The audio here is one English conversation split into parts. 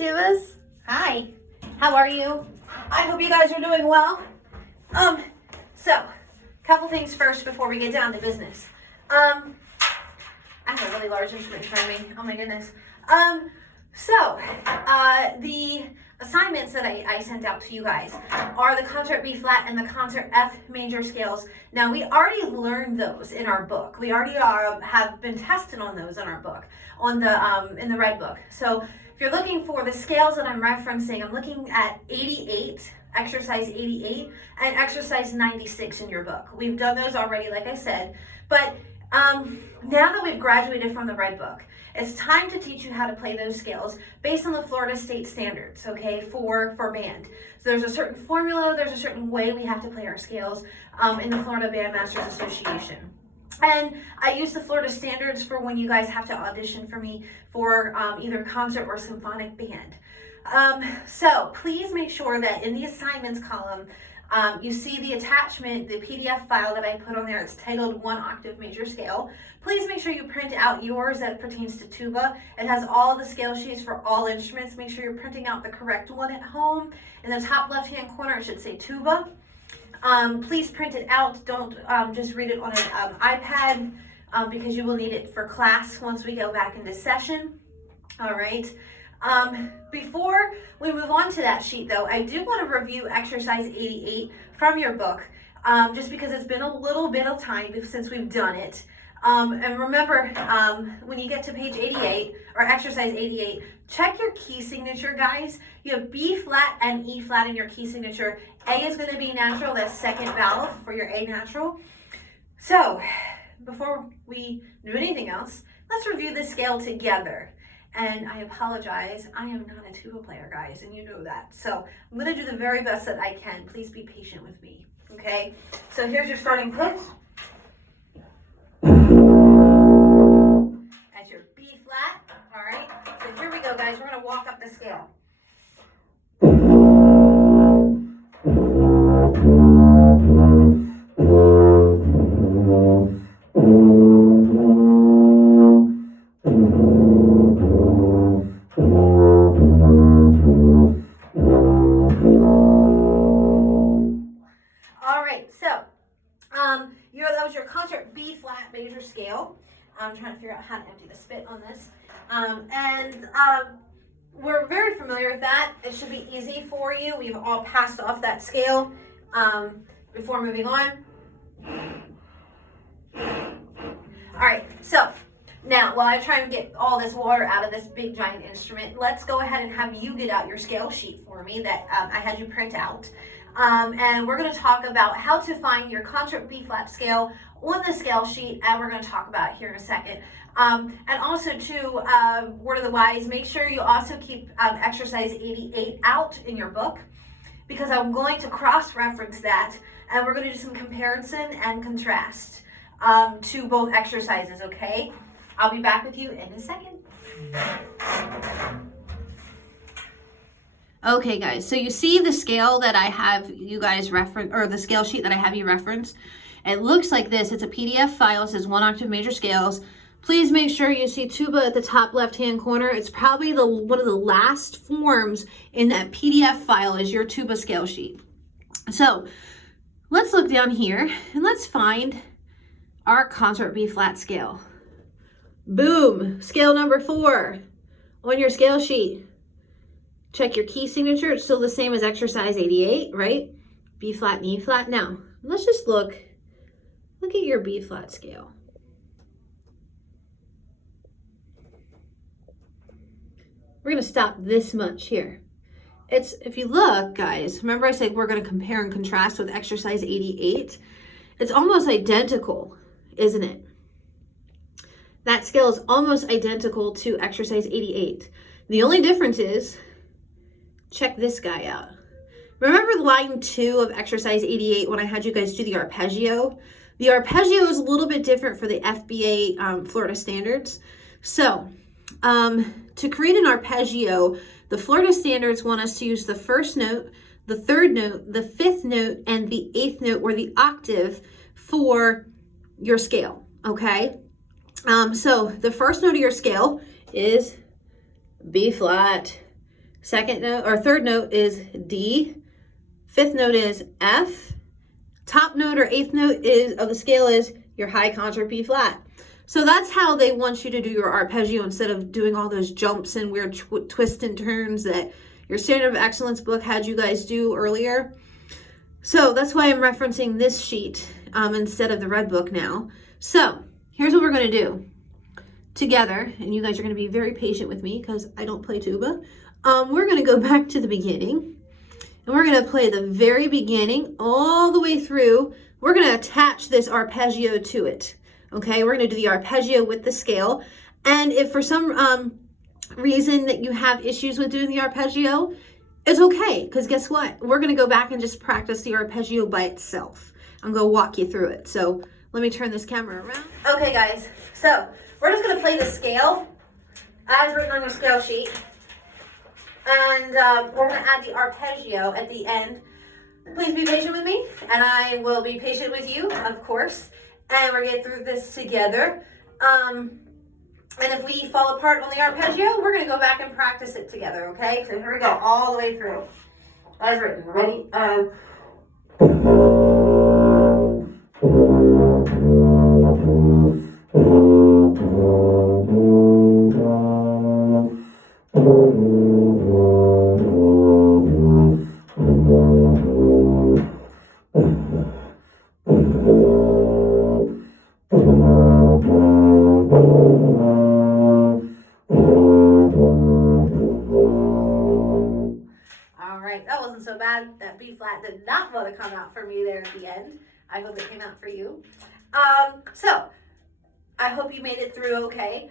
Tubas. Hi. How are you? I hope you guys are doing well. So, couple things first before we get down to business. I have a really large instrument in front of me. Oh my goodness. The assignments that I sent out to you guys are the concert B flat and the concert F major scales. Now, we already learned those in our book. We already have been tested on those in our book, on the in the red book. So if you're looking for the scales that I'm referencing, I'm looking at 88, exercise 88, and exercise 96 in your book. We've done those already, like I said, but now that we've graduated from the red book, it's time to teach you how to play those scales based on the Florida state standards, okay, for band. So there's a certain formula, there's a certain way we have to play our scales in the Florida Bandmasters Association. And I use the Florida standards for when you guys have to audition for me for either concert or symphonic band. So please make sure that in the assignments column, you see the attachment, the PDF file that I put on there. It's titled 1 Octave Major Scale. Please make sure you print out yours that pertains to tuba. It has all the scale sheets for all instruments. Make sure you're printing out the correct one at home. In the top left-hand corner, it should say tuba. Please print it out. Don't just read it on an iPad because you will need it for class once we go back into session. All right. Before we move on to that sheet though, I do want to review exercise 88 from your book, just because it's been a little bit of time since we've done it. And remember, when you get to page 88 or exercise 88, check your key signature, guys. You have B flat and E flat in your key signature. A is going to be natural, that's second valve for your A natural. So before we do anything else, let's review the scale together. And I apologize, I am not a tuba player, guys, and you know that. So I'm going to do the very best that I can. Please be patient with me, okay? So here's your starting pitch. That's your B flat, all right? So here we go, guys. We're going to walk up the scale. That was your concert B flat major scale. I'm trying to figure out how to empty the spit on this. We're very familiar with that. It should be easy for you. We've all passed off that scale before moving on. All right, so now while I try and get all this water out of this big giant instrument, let's go ahead and have you get out your scale sheet for me that I had you print out. And we're going to talk about how to find your concert B flat scale on the scale sheet, and we're going to talk about it here in a second. And also too, word of the wise, make sure you also keep exercise 88 out in your book, because I'm going to cross-reference that, and we're going to do some comparison and contrast to both exercises, okay? I'll be back with you in a second. Okay, guys, so you see the scale that I have you guys reference, or the scale sheet that I have you reference. It looks like this. It's a PDF file. It says 1 octave major scales. Please make sure you see tuba at the top left-hand corner. It's probably one of the last forms in that PDF file is your tuba scale sheet. So let's look down here and let's find our concert B flat scale. Boom, scale number 4 on your scale sheet. Check your key signature. It's still the same as exercise 88, right? B flat and E flat. Now, let's just look at your B flat scale. We're going to stop this much here. If you look, guys, remember I said we're going to compare and contrast with exercise 88? It's almost identical, isn't it? That scale is almost identical to exercise 88. The only difference is, check this guy out. Remember line 2 of exercise 88 when I had you guys do the arpeggio? The arpeggio is a little bit different for the FBA Florida standards. So to create an arpeggio, the Florida standards want us to use the first note, the third note, the fifth note, and the eighth note, or the octave, for your scale, okay? So the first note of your scale is B flat. second note or third note is D, fifth note is F, top note or eighth note is of the scale is your high concert B flat. So that's how they want you to do your arpeggio instead of doing all those jumps and weird twists and turns that your Standard of Excellence book had you guys do earlier. So that's why I'm referencing this sheet instead of the red book now. So here's what we're going to do together, and you guys are going to be very patient with me because I don't play tuba. We're going to go back to the beginning, and we're going to play the very beginning all the way through. We're going to attach this arpeggio to it. Okay, we're going to do the arpeggio with the scale. And if for some reason that you have issues with doing the arpeggio, it's okay, because guess what? We're going to go back and just practice the arpeggio by itself. I'm going to walk you through it. So let me turn this camera around. Okay, guys, so we're just going to play the scale as written on your scale sheet. And we're going to add the arpeggio at the end. Please be patient with me, and I will be patient with you, of course. And we're going to get through this together. And if we fall apart on the arpeggio, we're going to go back and practice it together, okay? So here we go, all the way through. As written. Ready? That wasn't so bad. That B flat did not want to come out for me there at the end. I hope it came out for you. So I hope you made it through okay.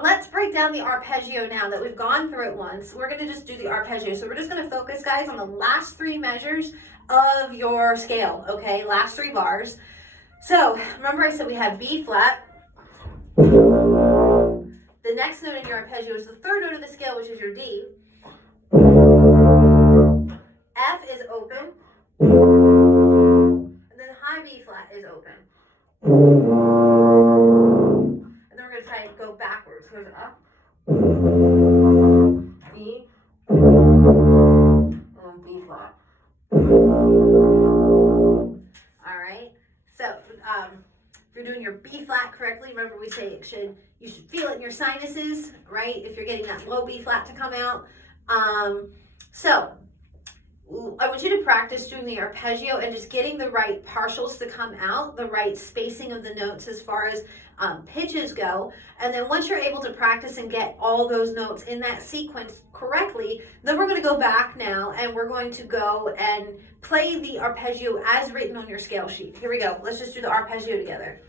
Let's break down the arpeggio now that we've gone through it once. We're going to just do the arpeggio. So we're just going to focus, guys, on the last three measures of your scale, okay? Last three bars. So remember I said we had B flat. The next note in your arpeggio is the third note of the scale, which is your D. F is open, and then high B flat is open. And then we're going to try and go backwards. Here's up, B, and B flat. All right. So if you're doing your B flat correctly, remember we say you should feel it in your sinuses, right? If you're getting that low B flat to come out. So I want you to practice doing the arpeggio and just getting the right partials to come out, the right spacing of the notes as far as pitches go. And then once you're able to practice and get all those notes in that sequence correctly, then we're going to go back now and we're going to go and play the arpeggio as written on your scale sheet. Here we go. Let's just do the arpeggio together.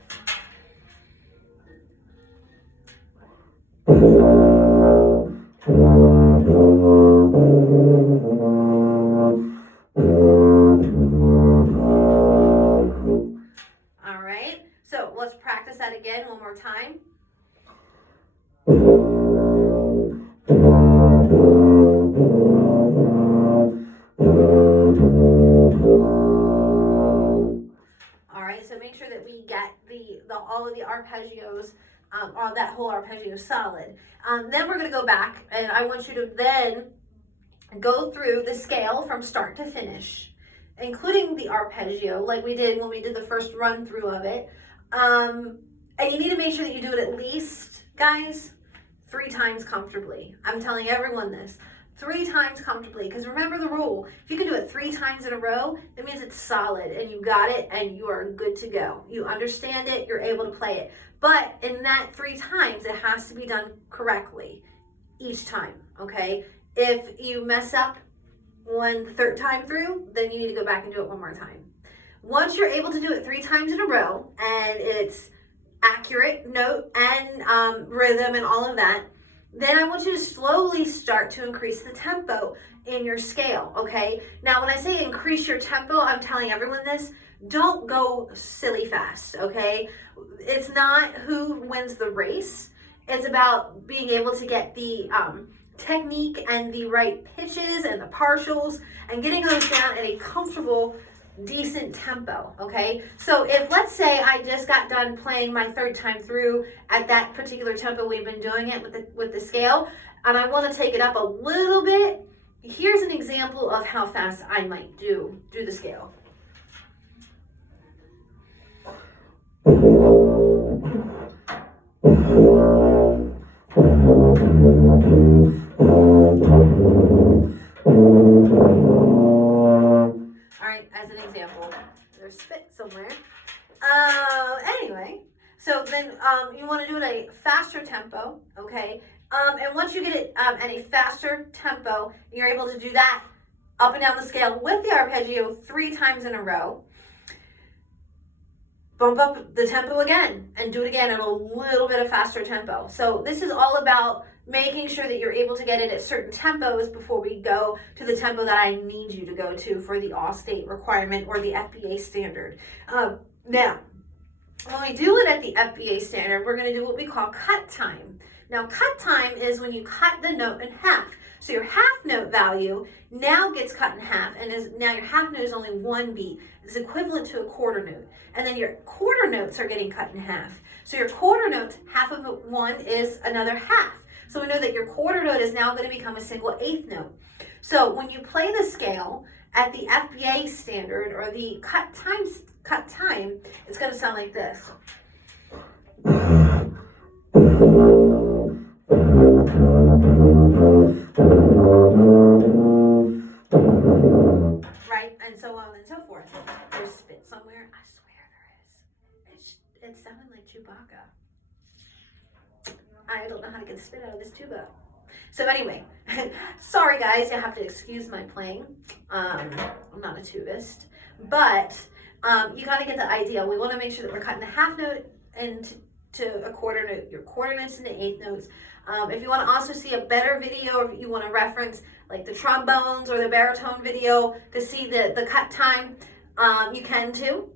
Let's practice that again one more time. All right, so make sure that we get all of the arpeggios, all that whole arpeggio solid. Then we're going to go back, and I want you to then go through the scale from start to finish, including the arpeggio, like we did when we did the first run through of it. And you need to make sure that you do it at least, guys, 3 times comfortably. I'm telling everyone this. 3 times comfortably, because remember the rule. If you can do it 3 times in a row, that means it's solid and you got it and you are good to go. You understand it, you're able to play it. But in that 3 times, it has to be done correctly each time, okay? If you mess up the 3rd time through, then you need to go back and do it one more time. Once you're able to do it 3 times in a row and it's accurate note and rhythm and all of that, then I want you to slowly start to increase the tempo in your scale, okay? Now, when I say increase your tempo, I'm telling everyone this, don't go silly fast, okay? It's not who wins the race. It's about being able to get the technique and the right pitches and the partials and getting those down at a comfortable, decent tempo, okay? So if, let's say, I just got done playing my 3rd time through at that particular tempo we've been doing it with the scale, and I want to take it up a little bit, here's an example of how fast I might do the scale. Alright, as an example, there's spit somewhere. Anyway, so then you want to do it at a faster tempo, okay? And once you get it at a faster tempo, you're able to do that up and down the scale with the arpeggio 3 times in a row. Bump up the tempo again and do it again at a little bit of faster tempo. So this is all about making sure that you're able to get it at certain tempos before we go to the tempo that I need you to go to for the all-state requirement or the FBA standard. Now, when we do it at the FBA standard, we're going to do what we call cut time. Now, cut time is when you cut the note in half. So your half note value now gets cut in half, and now your half note is only 1 beat. It's equivalent to a quarter note. And then your quarter notes are getting cut in half. So your quarter notes, half of one is another half. So we know that your quarter note is now going to become a single eighth note. So when you play the scale at the FBA standard or the cut time, it's going to sound like this. Right, and so on and so forth. There's spit somewhere. I swear there is. It's sounding like Chewbacca. I don't know how to get the spit out of this tuba. So anyway, sorry guys, you have to excuse my playing. I'm not a tubist, but you got to get the idea. We want to make sure that we're cutting the half note into a quarter note, your quarter notes into eighth notes. If you want to also see a better video, or if you want to reference like the trombones or the baritone video to see the cut time, you can too.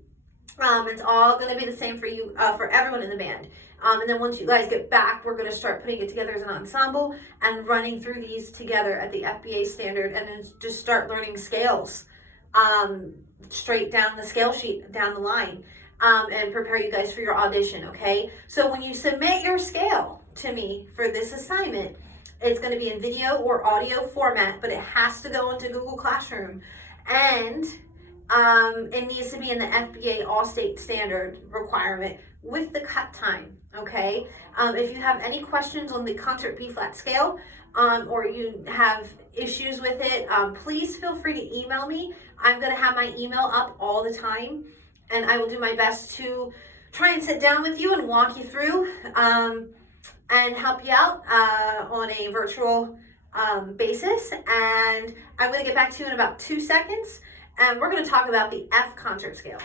It's all going to be the same for you, for everyone in the band. And then once you guys get back, we're going to start putting it together as an ensemble and running through these together at the FBA standard, and then just start learning scales straight down the scale sheet, down the line, and prepare you guys for your audition, okay? So when you submit your scale to me for this assignment, it's going to be in video or audio format, but it has to go into Google Classroom, and it needs to be in the FBA all-state standard requirement with the cut time, okay? If you have any questions on the concert B flat scale, or you have issues with it, please feel free to email me. I'm going to have my email up all the time, and I will do my best to try and sit down with you and walk you through and help you out on a virtual basis. And I'm going to get back to you in about 2 seconds, and we're going to talk about the F concert scale.